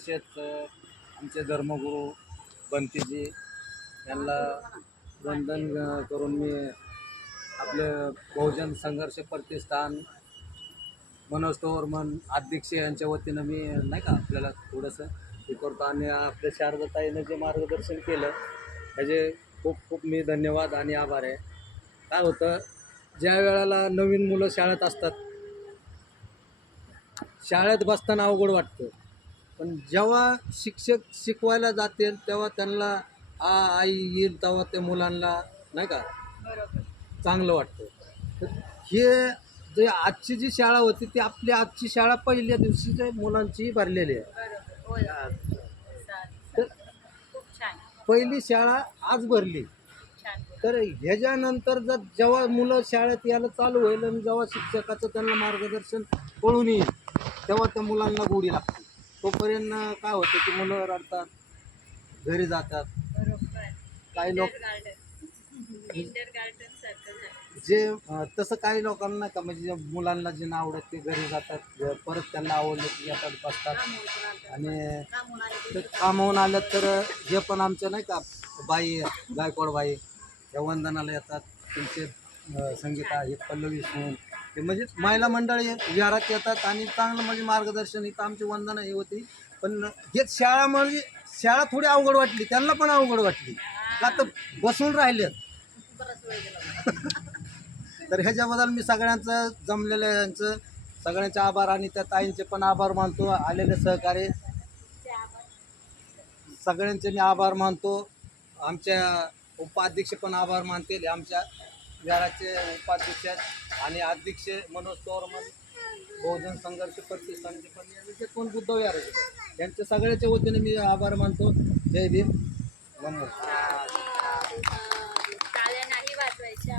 तसेच आमचे धर्मगुरू बंतीजी यांना वंदन करून मी आपले बहुजन संघर्ष प्रतिष्ठान मनोज तोवर्मन अध्यक्ष यांच्या वतीनं मी नाही का आपल्याला थोडंसं हे करतो आणि आपल्या शारदाताईनं जे मार्गदर्शन केलं त्याचे खूप खूप मी धन्यवाद आणि आभार आहे. काय होतं, ज्या वेळेला नवीन मुलं शाळेत असतात, शाळेत बसताना अवघड वाटतं, पण जेव्हा शिक्षक शिकवायला जातील तेव्हा त्यांना आई येईल तेव्हा त्या मुलांना नाही का चांगलं वाटतं. तर हे जे आजची जी शाळा होती ती आपली आजची शाळा पहिल्या दिवशीच्या मुलांची भरलेली आहे. तर पहिली शाळा आज भरली, तर ह्याच्यानंतर जेव्हा मुलं शाळेत यायला चालू होईल आणि जेव्हा शिक्षकाचं त्यांना मार्गदर्शन कळून येईल तेव्हा त्या मुलांना गोडी लागते. तोपर्यंत काय होतं की मुलं रडतात, घरी जातात. काही लोक जे तसं काही लोकांना नाही का, म्हणजे मुलांना जे नाव आवडत ते घरी जातात, परत त्यांना आवडलं की येतात बसतात. आणि ते कामावून आलं तर जे पण आमच्या नाही का बाई गायकवाड बाई या वंदनाला येतात, त्यांचे संगीत आहे पल्लवी सून ते म्हणजे महिला मंडळी विहारात येतात आणि चांगलं म्हणजे मार्गदर्शन इथं आमची वंदना हे होती. पण हेच शाळा म्हणजे शाळा थोडी अवघड वाटली, त्यांना पण अवघड वाटली का तर बसून राहिले. तर ह्याच्याबद्दल मी सगळ्यांचं जमलेलं यांचं सगळ्यांचे आभार आणि त्या ताईंचे पण आभार मानतो. आलेले सहकार्य सगळ्यांचे मी आभार मानतो. आमच्या उपाध्यक्ष पण आभार मानतील, आमच्या विहाराचे उपाध्यक्ष आणि अध्यक्ष मनोज तोवर्मन बहुजन संघर्ष प्रतिष्ठानचे पण जे कोण बुद्ध विहाराचे यांच्या सगळ्याच्या वतीने मी आभार मानतो. जय भीम. नमस्कार. टाळ्या नाही वाजवायच्या.